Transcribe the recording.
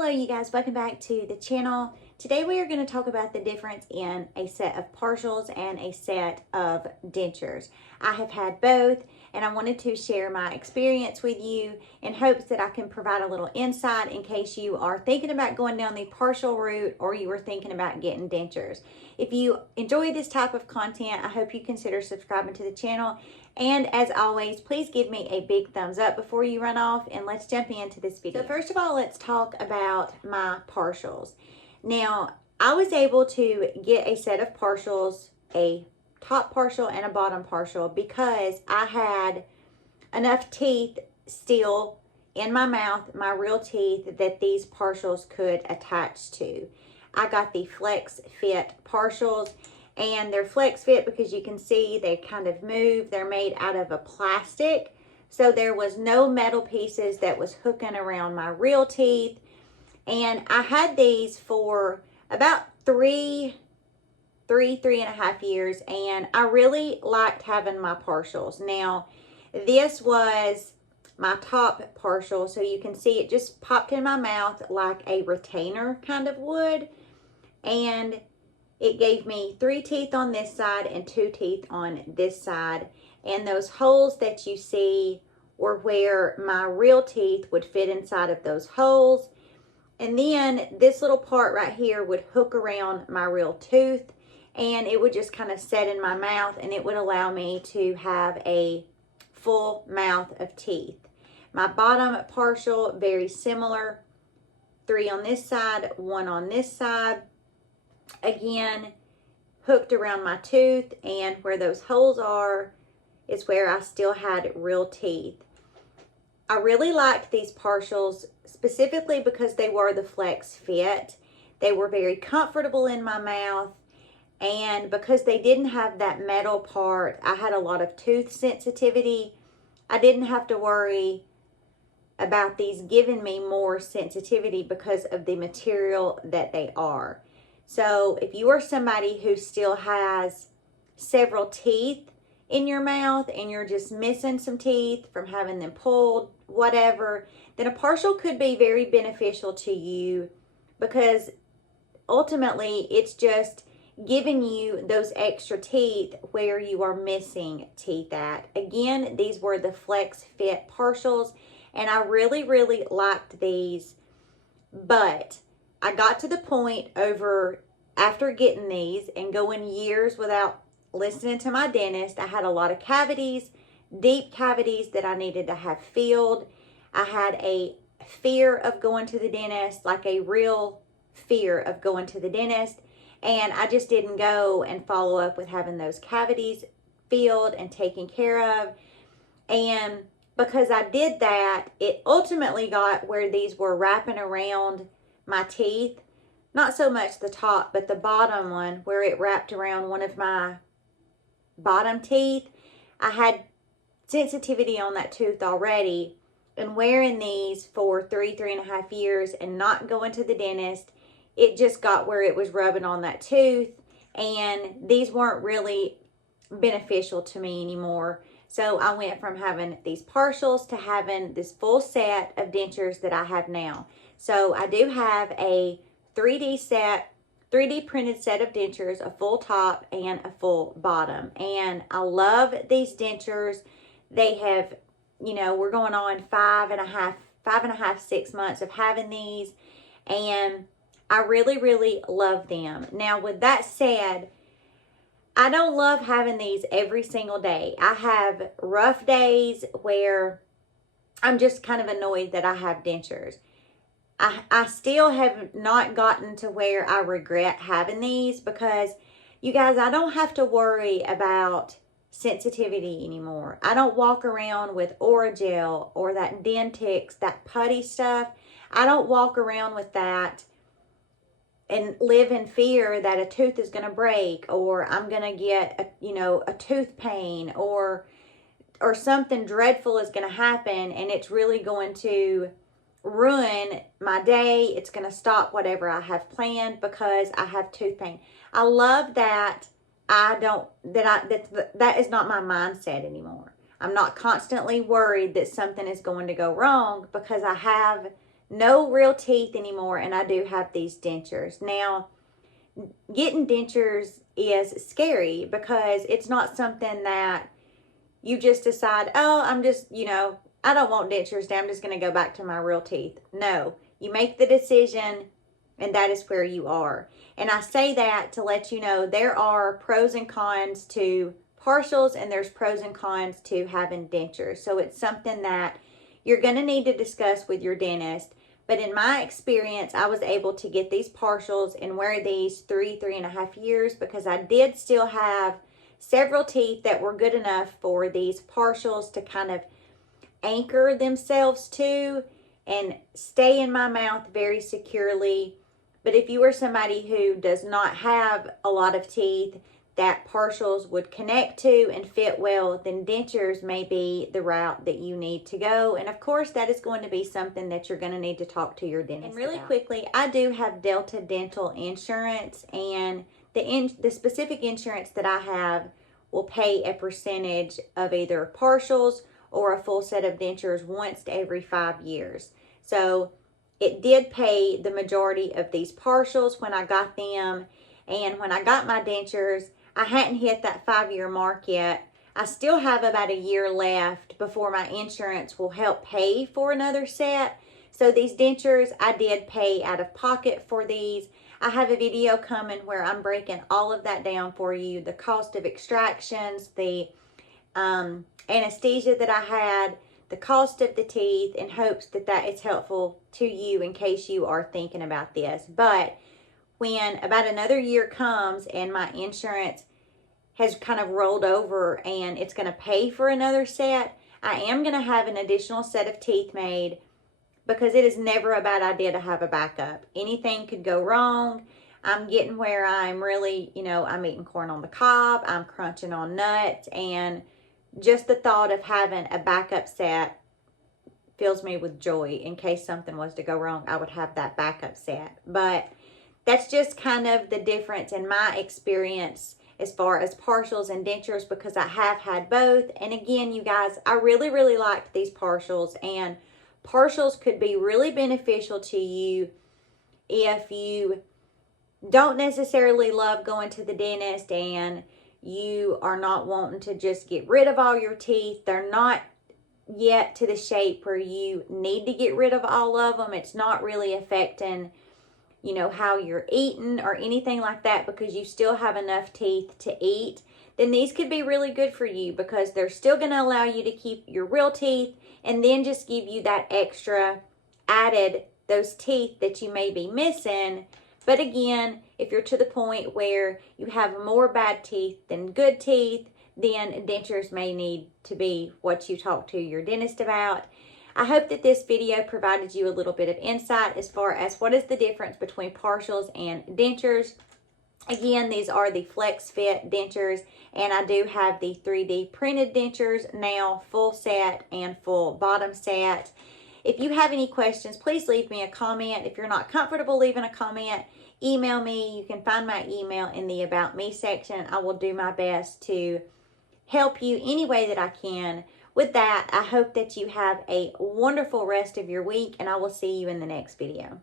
Hello you guys, welcome back to the channel. Today we are going to talk about the difference in a set of partials and a set of dentures. I have had both and I wanted to share my experience with you in hopes that I can provide a little insight in case you are thinking about going down the partial route or you were thinking about getting dentures. If you enjoy this type of content, I hope you consider subscribing to the channel. And as always, please give me a big thumbs up before you run off, and let's jump into this video. So first of all, let's talk about my partials. Now, I was able to get a set of partials, a top partial and a bottom partial, because I had enough teeth still in my mouth, my real teeth, that these partials could attach to. I got the Flex Fit partials, and they're flex fit because you can see they kind of move. They're made out of a plastic, so there was no metal pieces that was hooking around my real teeth. And I had these for about three and a half years, and I really liked having my partials. Now, this was my top partial, so you can see it just popped in my mouth like a retainer kind of would, and it gave me 3 teeth on this side and 2 teeth on this side. And those holes that you see were where my real teeth would fit inside of those holes. And then this little part right here would hook around my real tooth, and it would just kind of set in my mouth, and it would allow me to have a full mouth of teeth. My bottom partial, very similar. 3 on this side, 1 on this side. Again, hooked around my tooth, and where those holes are is where I still had real teeth. I really liked these partials specifically because they were the Flex Fit. They were very comfortable in my mouth, and because they didn't have that metal part, I had a lot of tooth sensitivity. I didn't have to worry about these giving me more sensitivity because of the material that they are. So if you are somebody who still has several teeth in your mouth and you're just missing some teeth from having them pulled, whatever, then a partial could be very beneficial to you, because ultimately it's just giving you those extra teeth where you are missing teeth at. Again, these were the Flex Fit partials, and I really liked these, but I got to the point after getting these and going years without listening to my dentist. I had a lot of cavities, deep cavities that I needed to have filled. I had a fear of going to the dentist, like a real fear of going to the dentist, and I just didn't go and follow up with having those cavities filled and taken care of. And because I did that, it ultimately got where these were wrapping around my teeth. Not so much the top, but the bottom one, where it wrapped around one of my bottom teeth. I had sensitivity on that tooth already, and wearing these for 3.5 years and not going to the dentist, it just got where it was rubbing on that tooth, and these weren't really beneficial to me anymore. So I went from having these partials to having this full set of dentures that I have now. So I do have a 3D printed set of dentures, a full top and a full bottom. And I love these dentures. They have, we're going on 5.5, 6 months of having these, and I really love them. Now, with that said, I don't love having these every single day. I have rough days where I'm just kind of annoyed that I have dentures. I still have not gotten to where I regret having these, because, you guys, I don't have to worry about sensitivity anymore. I don't walk around with Orajel or that Dentix, that putty stuff. I don't walk around with that and live in fear that a tooth is going to break, or I'm going to get a tooth pain, or something dreadful is going to happen, and it's really going to ruin my day. It's going to stop whatever I have planned because I have tooth pain. I love that that is not my mindset anymore. I'm not constantly worried that something is going to go wrong because I have no real teeth anymore, and I do have these dentures. Now, getting dentures is scary because it's not something that you just decide, oh, I'm just, I don't want dentures today, I'm just going to go back to my real teeth. No, you make the decision, and that is where you are. And I say that to let you know there are pros and cons to partials, and there's pros and cons to having dentures. So it's something that you're going to need to discuss with your dentist. But in my experience, I was able to get these partials and wear these 3.5 years because I did still have several teeth that were good enough for these partials to kind of anchor themselves to and stay in my mouth very securely. But if you are somebody who does not have a lot of teeth that partials would connect to and fit well, then dentures may be the route that you need to go. And of course, that is going to be something that you're going to need to talk to your dentist about. And really quickly, I do have Delta dental insurance, and the specific insurance that I have will pay a percentage of either partials or a full set of dentures once every 5 years. So it did pay the majority of these partials when I got them. And when I got my dentures, I hadn't hit that 5-year mark yet. I still have about a year left before my insurance will help pay for another set. So these dentures, I did pay out of pocket for these. I have a video coming where I'm breaking all of that down for you. The cost of extractions, the anesthesia that I had, the cost of the teeth, in hopes that that is helpful to you in case you are thinking about this. But when about another year comes and my insurance has kind of rolled over and it's going to pay for another set, I am going to have an additional set of teeth made, because it is never a bad idea to have a backup. Anything could go wrong. I'm getting where I'm really, I'm eating corn on the cob, I'm crunching on nuts, and just the thought of having a backup set fills me with joy. In case something was to go wrong, I would have that backup set. But that's just kind of the difference in my experience as far as partials and dentures, because I have had both. And again, you guys, I really, really liked these partials, and partials could be really beneficial to you if you don't necessarily love going to the dentist and you are not wanting to just get rid of all your teeth. They're not yet to the shape where you need to get rid of all of them. It's not really affecting how you're eating or anything like that, because you still have enough teeth to eat. Then these could be really good for you, because they're still going to allow you to keep your real teeth and then just give you that extra added, those teeth that you may be missing. But again, if you're to the point where you have more bad teeth than good teeth, then dentures may need to be what you talk to your dentist about. I hope that this video provided you a little bit of insight as far as what is the difference between partials and dentures. Again, these are the Flex Fit dentures, and I do have the 3D printed dentures now, full set and full bottom set. If you have any questions, please leave me a comment. If you're not comfortable leaving a comment, email me. You can find my email in the About Me section. I will do my best to help you any way that I can. With that, I hope that you have a wonderful rest of your week, and I will see you in the next video.